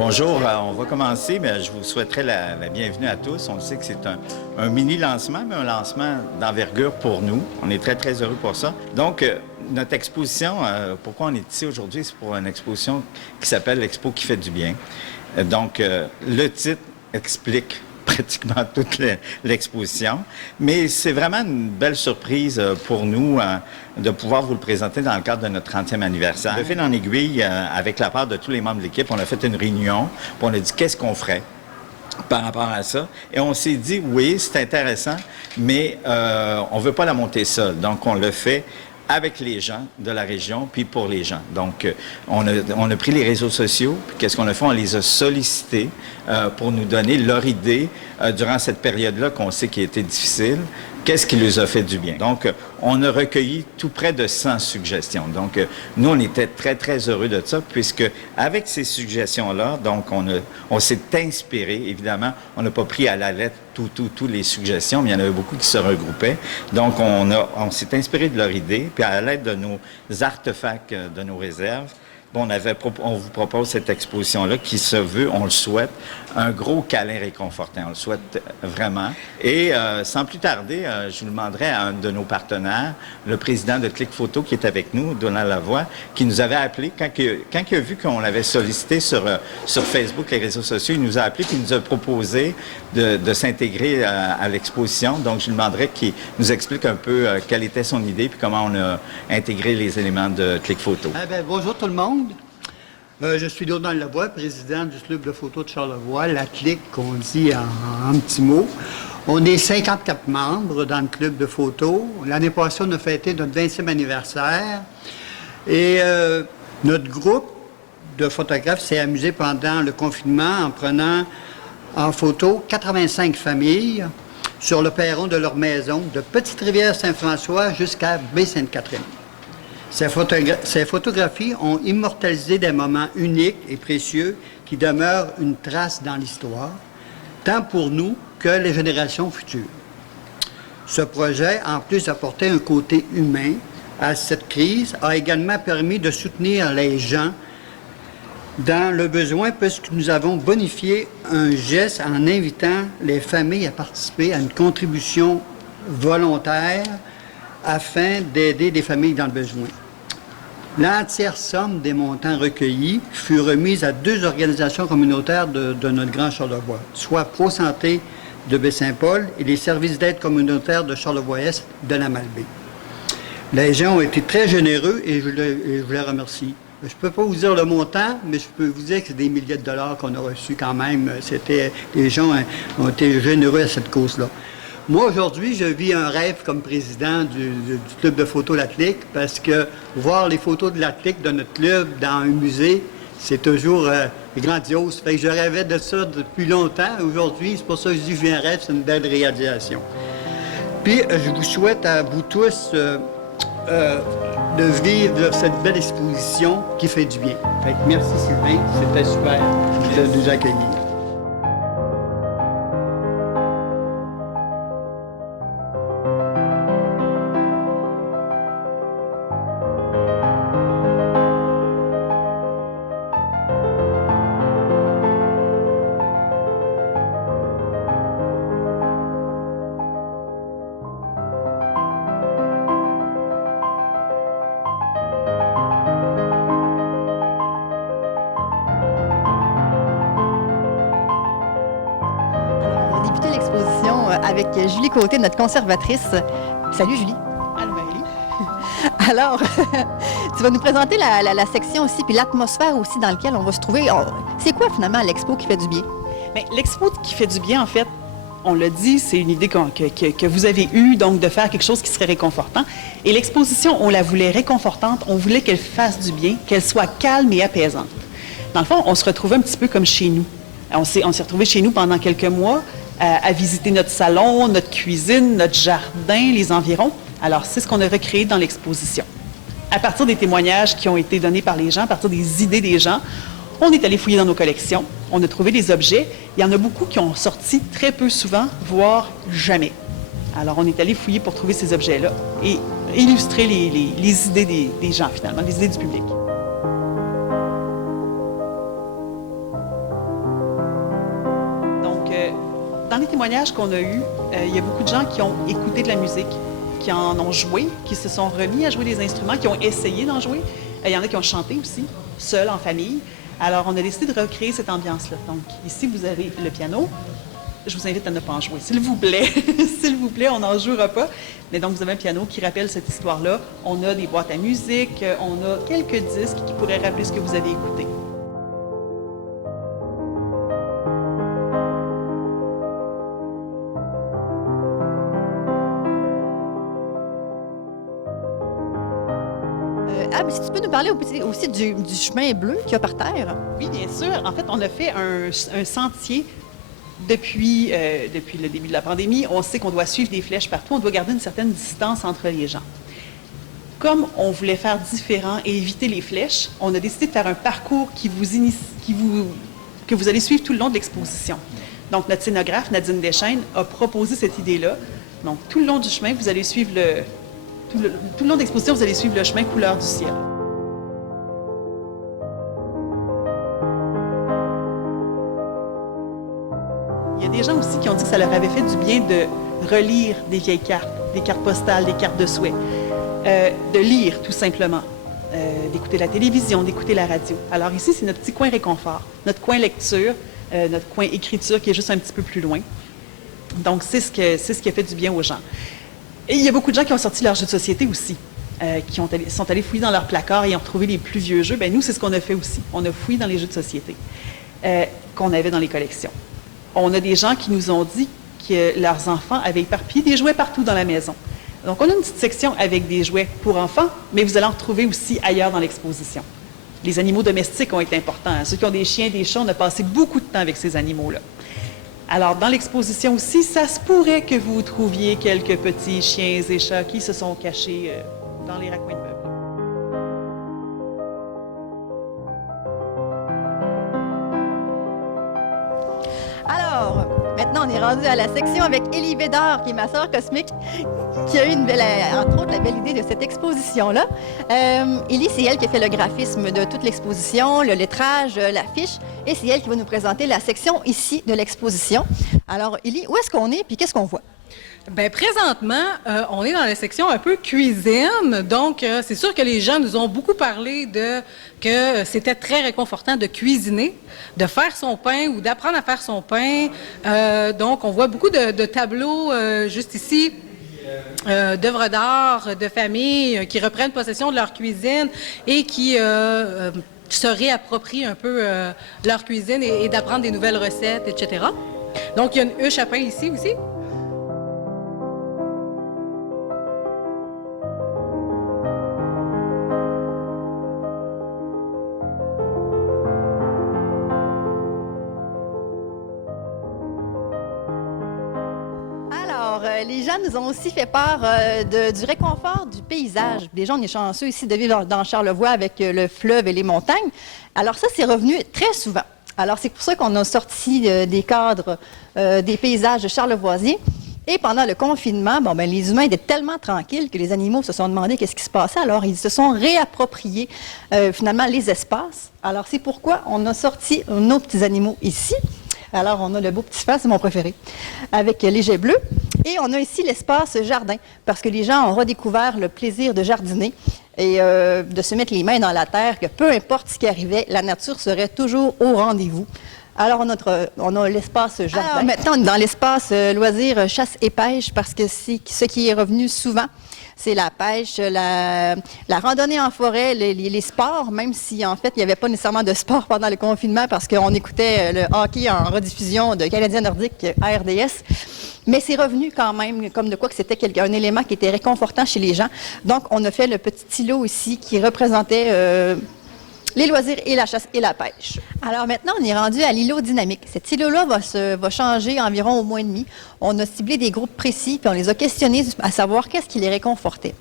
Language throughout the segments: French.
Bonjour, on va commencer, mais je vous souhaiterais la bienvenue à tous. On le sait que c'est un mini-lancement, mais un lancement d'envergure pour nous. On est très, très heureux pour ça. Donc, notre exposition, pourquoi on est ici aujourd'hui, c'est pour une exposition qui s'appelle l'Expo qui fait du bien. Donc, le titre explique pratiquement toute l'exposition. Mais c'est vraiment une belle surprise pour nous de pouvoir vous le présenter dans le cadre de notre 30e anniversaire. De fil en aiguille, avec la part de tous les membres de l'équipe, on a fait une réunion, puis on a dit qu'est-ce qu'on ferait par rapport à ça. Et on s'est dit, oui, c'est intéressant, mais on ne veut pas la monter seule. Donc, on le fait avec les gens de la région, puis pour les gens. Donc, on a pris les réseaux sociaux, puis qu'est-ce qu'on a fait? On les a sollicités pour nous donner leur idée durant cette période-là qu'on sait qui a été difficile. Qu'est-ce qui leur a fait du bien? Donc, on a recueilli tout près de 100 suggestions. Donc, nous, on était très, très heureux de ça, puisque avec ces suggestions-là, donc, on s'est inspiré, évidemment, on n'a pas pris à la lettre toutes les suggestions, mais il y en avait beaucoup qui se regroupaient. Donc, on s'est inspiré de leur idée, puis à l'aide de nos artefacts, de nos réserves, on vous propose cette exposition-là qui se veut, on le souhaite, un gros câlin réconfortant. On le souhaite vraiment. Et sans plus tarder, je vous demanderai à un de nos partenaires, le président de Click Photo qui est avec nous, Donald Lavoie, qui nous avait appelé, quand il a vu qu'on l'avait sollicité sur Facebook, les réseaux sociaux, il nous a appelé et il nous a proposé de s'intégrer à l'exposition. Donc, je lui demanderai qu'il nous explique un peu quelle était son idée puis comment on a intégré les éléments de Click Photo. Bonjour tout le monde. Je suis Donald Lavoie, président du club de photo de Charlevoix, la Click qu'on dit en petits mots. On est 54 membres dans le club de photo. L'année passée, on a fêté notre 20e anniversaire. Et notre groupe de photographes s'est amusé pendant le confinement en prenant en photo 85 familles sur le perron de leur maison, de Petite-Rivière-Saint-François jusqu'à Baie-Sainte-Catherine. Ces photographies ont immortalisé des moments uniques et précieux qui demeurent une trace dans l'histoire, tant pour nous que les générations futures. Ce projet, en plus d'apporter un côté humain à cette crise, a également permis de soutenir les gens dans le besoin, puisque nous avons bonifié un geste en invitant les familles à participer à une contribution volontaire afin d'aider des familles dans le besoin. L'entière somme des montants recueillis fut remise à 2 organisations communautaires de notre Grand Charlevoix, soit Pro Santé de Baie-Saint-Paul et les services d'aide communautaire de Charlevoix-Est de la Malbaie. Les gens ont été très généreux et je les remercie. Je ne peux pas vous dire le montant, mais je peux vous dire que c'est des milliers de dollars qu'on a reçus quand même. Les gens ont été généreux à cette cause-là. Moi, aujourd'hui, je vis un rêve comme président du club de photo La Click parce que voir les photos de La Click de notre club dans un musée, c'est toujours grandiose. Fait que je rêvais de ça depuis longtemps. Aujourd'hui, c'est pour ça que je dis que je vis un rêve, c'est une belle réalisation. Puis, je vous souhaite à vous tous de vivre cette belle exposition qui fait du bien. Fait que merci Sylvain, c'était super de nous accueillir. Avec Julie Côté, notre conservatrice. Salut Julie. Allô Marie. Alors, tu vas nous présenter la section aussi, puis l'atmosphère aussi dans laquelle on va se trouver. C'est quoi finalement l'expo qui fait du bien? Bien, l'expo qui fait du bien, en fait, on l'a dit, c'est une idée que vous avez eue, donc de faire quelque chose qui serait réconfortant. Et l'exposition, on la voulait réconfortante, on voulait qu'elle fasse du bien, qu'elle soit calme et apaisante. Dans le fond, on se retrouvait un petit peu comme chez nous. On s'est retrouvés chez nous pendant quelques mois, à visiter notre salon, notre cuisine, notre jardin, les environs. Alors, c'est ce qu'on a recréé dans l'exposition. À partir des témoignages qui ont été donnés par les gens, à partir des idées des gens, on est allé fouiller dans nos collections, on a trouvé des objets. Il y en a beaucoup qui ont sorti très peu souvent, voire jamais. Alors, on est allé fouiller pour trouver ces objets-là et illustrer les idées des gens, finalement, les idées du public. témoignages qu'on a eus, il y a beaucoup de gens qui ont écouté de la musique, qui en ont joué, qui se sont remis à jouer des instruments, qui ont essayé d'en jouer. Il y en a qui ont chanté aussi, seuls, en famille. Alors, on a décidé de recréer cette ambiance-là. Donc, ici, vous avez le piano. Je vous invite à ne pas en jouer, s'il vous plaît. S'il vous plaît, on n'en jouera pas. Mais donc, vous avez un piano qui rappelle cette histoire-là. On a des boîtes à musique, on a quelques disques qui pourraient rappeler ce que vous avez écouté. Si tu peux nous parler aussi du chemin bleu qu'il y a par terre. Oui, bien sûr. En fait, on a fait un sentier depuis le début de la pandémie. On sait qu'on doit suivre des flèches partout. On doit garder une certaine distance entre les gens. Comme on voulait faire différent et éviter les flèches, on a décidé de faire un parcours que vous allez suivre tout le long de l'exposition. Donc, notre scénographe, Nadine Deschaines, a proposé cette idée-là. Donc, tout le long du chemin, vous allez suivre tout le long de l'exposition, vous allez suivre le chemin couleur du ciel. Il y a des gens aussi qui ont dit que ça leur avait fait du bien de relire des vieilles cartes, des cartes postales, des cartes de souhait, de lire tout simplement, d'écouter la télévision, d'écouter la radio. Alors ici, c'est notre petit coin réconfort, notre coin lecture, notre coin écriture qui est juste un petit peu plus loin. Donc, c'est ce qui a fait du bien aux gens. Et il y a beaucoup de gens qui ont sorti leurs jeux de société aussi, qui sont allés fouiller dans leurs placards et ont retrouvé les plus vieux jeux. Bien, nous, c'est ce qu'on a fait aussi. On a fouillé dans les jeux de société qu'on avait dans les collections. On a des gens qui nous ont dit que leurs enfants avaient éparpillé des jouets partout dans la maison. Donc, on a une petite section avec des jouets pour enfants, mais vous allez en retrouver aussi ailleurs dans l'exposition. Les animaux domestiques ont été importants. Ceux qui ont des chiens, des chats, on a passé beaucoup de temps avec ces animaux-là. Alors, dans l'exposition aussi, ça se pourrait que vous trouviez quelques petits chiens et chats qui se sont cachés dans les raccoins de meubles. Alors, maintenant, on est rendu à la section avec Élie Bédard, qui est ma sœur cosmique, qui a eu entre autres la belle idée de cette exposition-là. Élie, c'est elle qui a fait le graphisme de toute l'exposition, le lettrage, l'affiche, et c'est elle qui va nous présenter la section ici de l'exposition. Alors, Élie, où est-ce qu'on est, puis qu'est-ce qu'on voit? Bien, présentement, on est dans la section un peu cuisine. Donc, c'est sûr que les gens nous ont beaucoup parlé que c'était très réconfortant de cuisiner, de faire son pain ou d'apprendre à faire son pain. Donc, on voit beaucoup de tableaux juste ici. D'œuvres d'art, de famille qui reprennent possession de leur cuisine et qui se réapproprient un peu leur cuisine et d'apprendre des nouvelles recettes, etc. Donc, il y a une huche à pain ici aussi. Les gens nous ont aussi fait part du réconfort du paysage. Les gens, on est chanceux ici de vivre dans Charlevoix avec le fleuve et les montagnes. Alors ça, c'est revenu très souvent. Alors c'est pour ça qu'on a sorti des cadres des paysages charlevoisiens. Et pendant le confinement, les humains étaient tellement tranquilles que les animaux se sont demandé qu'est-ce qui se passait. Alors ils se sont réappropriés finalement les espaces. Alors c'est pourquoi on a sorti nos petits animaux ici. Alors, on a le beau petit face, c'est mon préféré, avec les jets bleus. Et on a ici l'espace jardin, parce que les gens ont redécouvert le plaisir de jardiner et de se mettre les mains dans la terre, que peu importe ce qui arrivait, la nature serait toujours au rendez-vous. Alors, on a l'espace jardin. Alors, maintenant, on est dans l'espace loisirs, chasse et pêche, parce que c'est ce qui est revenu souvent. C'est la pêche, la randonnée en forêt, les sports, même si, en fait, il n'y avait pas nécessairement de sport pendant le confinement parce qu'on écoutait le hockey en rediffusion de Canadien Nordique à RDS. Mais c'est revenu quand même comme de quoi que c'était un élément qui était réconfortant chez les gens. Donc, on a fait le petit îlot ici qui représentait les loisirs et la chasse et la pêche. Alors maintenant, on est rendu à l'îlot dynamique. Cet îlot-là va changer environ au mois et demi. On a ciblé des groupes précis, puis on les a questionnés à savoir qu'est-ce qui les réconfortait.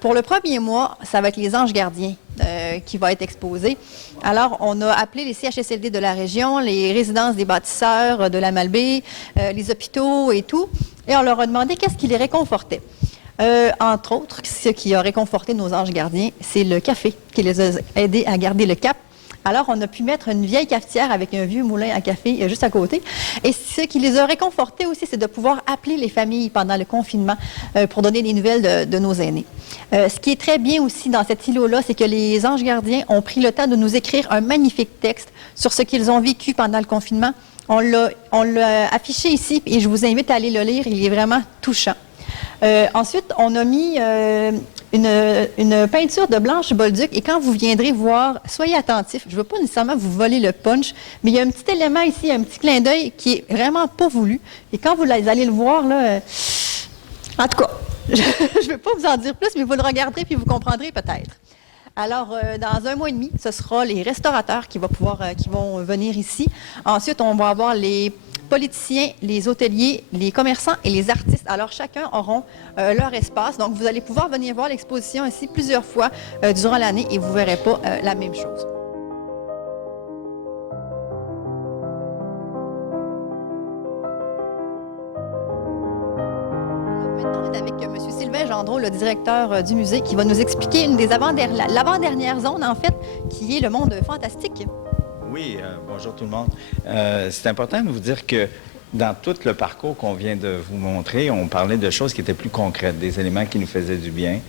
Pour le premier mois, ça va être les anges gardiens qui va être exposé. Alors, on a appelé les CHSLD de la région, les résidences des bâtisseurs de la Malbaie, les hôpitaux et tout, et on leur a demandé qu'est-ce qui les réconfortait. Entre autres, ce qui a réconforté nos anges gardiens, c'est le café qui les a aidés à garder le cap Alors, on a pu mettre une vieille cafetière avec un vieux moulin à café juste à côté. Et ce qui les a réconfortés aussi, c'est de pouvoir appeler les familles pendant le confinement pour donner des nouvelles de nos aînés. Ce qui est très bien aussi dans cet îlot-là, c'est que les anges gardiens ont pris le temps de nous écrire un magnifique texte sur ce qu'ils ont vécu pendant le confinement. On l'a affiché ici et je vous invite à aller le lire. Il est vraiment touchant. Ensuite, on a mis une peinture de Blanche Bolduc et quand vous viendrez voir, soyez attentifs. Je ne veux pas nécessairement vous voler le punch, mais il y a un petit élément ici, un petit clin d'œil qui est vraiment pas voulu. Et quand vous allez le voir, là, en tout cas, je ne vais pas vous en dire plus, mais vous le regarderez puis vous comprendrez peut-être. Alors, dans 1 mois et demi, ce sera les restaurateurs qui vont venir ici. Ensuite, on va avoir les politiciens, les hôteliers, les commerçants et les artistes. Alors, chacun auront leur espace. Donc, vous allez pouvoir venir voir l'exposition ici plusieurs fois durant l'année et vous ne verrez pas la même chose. Maintenant, on est avec M. Sylvain Gendreau, le directeur du musée, qui va nous expliquer une des l'avant-dernière zone, en fait, qui est le monde fantastique. Oui, bonjour tout le monde. C'est important de vous dire que dans tout le parcours qu'on vient de vous montrer, on parlait de choses qui étaient plus concrètes, des éléments qui nous faisaient du bien,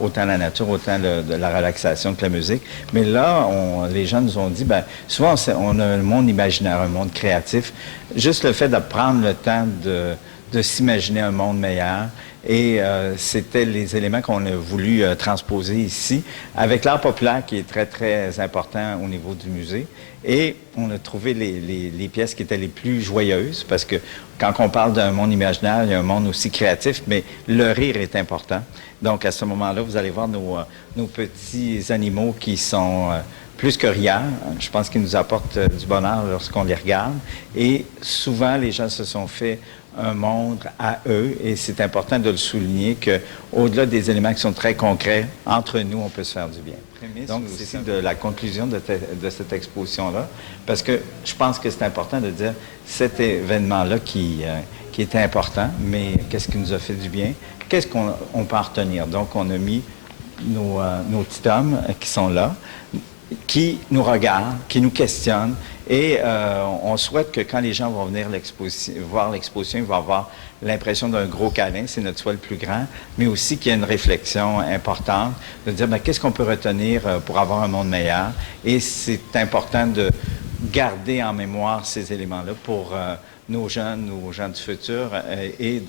autant la nature, autant de la relaxation que la musique. Mais là, les gens nous ont dit, bien, souvent on a un monde imaginaire, un monde créatif. Juste le fait de prendre le temps de s'imaginer un monde meilleur. Et c'était les éléments qu'on a voulu transposer ici, avec l'art populaire qui est très, très important au niveau du musée. Et on a trouvé les pièces qui étaient les plus joyeuses, parce que quand on parle d'un monde imaginaire, il y a un monde aussi créatif, mais le rire est important. Donc, à ce moment-là, vous allez voir nos petits animaux qui sont plus que riants. Je pense qu'ils nous apportent du bonheur lorsqu'on les regarde. Et souvent, les gens se sont fait un monde à eux, et c'est important de le souligner qu'au-delà des éléments qui sont très concrets, entre nous, on peut se faire du bien. Donc, c'est aussi de la conclusion de cette exposition-là, parce que je pense que c'est important de dire cet événement-là qui était important, mais qu'est-ce qui nous a fait du bien? Qu'est-ce qu'on peut en retenir? Donc, on a mis nos petits hommes qui sont là, qui nous regardent, qui nous questionnent, et on souhaite que quand les gens vont venir voir l'exposition, ils vont avoir l'impression d'un gros câlin, c'est notre souhait le plus grand, mais aussi qu'il y a une réflexion importante, de dire, bien, qu'est-ce qu'on peut retenir pour avoir un monde meilleur? Et c'est important de garder en mémoire ces éléments-là pour nos gens du futur et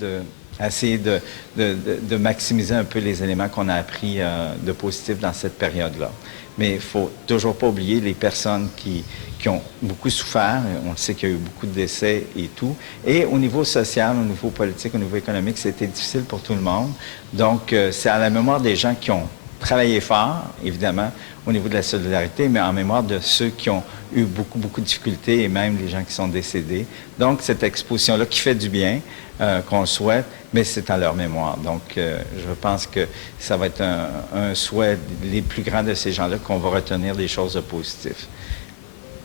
essayer de maximiser un peu les éléments qu'on a appris de positif dans cette période-là. Mais il ne faut toujours pas oublier les personnes qui ont beaucoup souffert. On sait qu'il y a eu beaucoup de décès et tout. Et au niveau social, au niveau politique, au niveau économique, c'était difficile pour tout le monde. Donc, c'est à la mémoire des gens qui ont travaillé fort, évidemment, au niveau de la solidarité, mais en mémoire de ceux qui ont eu beaucoup, beaucoup de difficultés et même les gens qui sont décédés. Donc, cette exposition-là qui fait du bien, qu'on souhaite, mais c'est à leur mémoire. Donc, je pense que ça va être un souhait les plus grands de ces gens-là, qu'on va retenir des choses positives.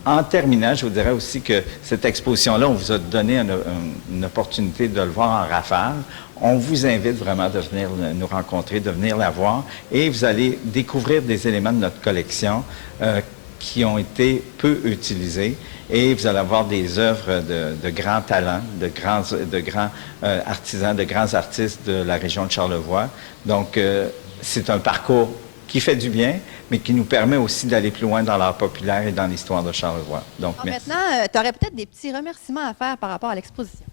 En terminant, je vous dirais aussi que cette exposition-là, on vous a donné une opportunité de le voir en rafale. On vous invite vraiment à venir nous rencontrer, de venir la voir, et vous allez découvrir des éléments de notre collection qui ont été peu utilisés, et vous allez avoir des œuvres de grands talents, de grands artisans, de grands artistes de la région de Charlevoix. Donc, c'est un parcours qui fait du bien, mais qui nous permet aussi d'aller plus loin dans l'art populaire et dans l'histoire de Charlevoix. Donc, merci. Maintenant, tu aurais peut-être des petits remerciements à faire par rapport à l'exposition.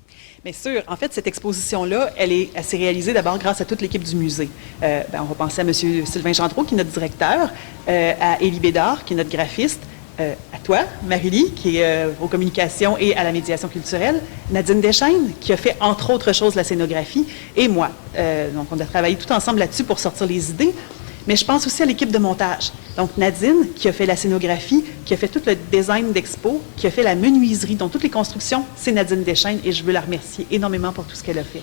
Bien sûr. En fait, cette exposition-là, elle s'est réalisée d'abord grâce à toute l'équipe du musée. On va penser à M. Sylvain Gendreau, qui est notre directeur, à Élie Bédard, qui est notre graphiste, à toi, Marie-Lie, qui est aux communications et à la médiation culturelle, Nadine Deschaines, qui a fait, entre autres choses, la scénographie, et moi. Donc, on a travaillé tout ensemble là-dessus pour sortir les idées. Mais je pense aussi à l'équipe de montage. Donc, Nadine, qui a fait la scénographie, qui a fait tout le design d'expo, qui a fait la menuiserie, donc toutes les constructions, c'est Nadine Deschaines, et je veux la remercier énormément pour tout ce qu'elle a fait.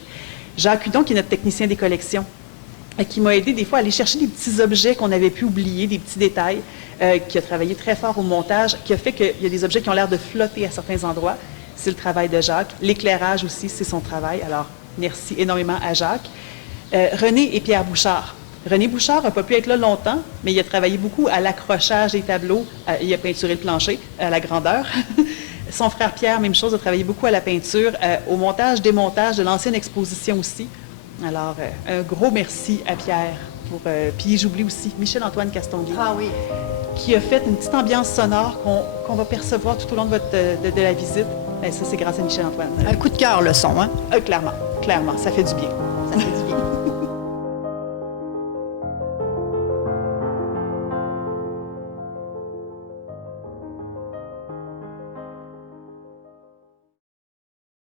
Jacques Hudon, qui est notre technicien des collections, qui m'a aidé des fois à aller chercher des petits objets qu'on avait pu oublier, des petits détails, qui a travaillé très fort au montage, qui a fait qu'il y a des objets qui ont l'air de flotter à certains endroits. C'est le travail de Jacques. L'éclairage aussi, c'est son travail. Alors, merci énormément à Jacques. René et Pierre Bouchard, René Bouchard n'a pas pu être là longtemps, mais il a travaillé beaucoup à l'accrochage des tableaux. Il a peinturé le plancher à la grandeur. Son frère Pierre, même chose, a travaillé beaucoup à la peinture, au montage, démontage de l'ancienne exposition aussi. Alors, un gros merci à Pierre. Puis j'oublie aussi Michel-Antoine Castonguay, qui a fait une petite ambiance sonore qu'on va percevoir tout au long de la visite. Et ça, c'est grâce à Michel-Antoine. Un coup de cœur, le son, hein? Clairement, ça fait du bien. Ça fait du bien.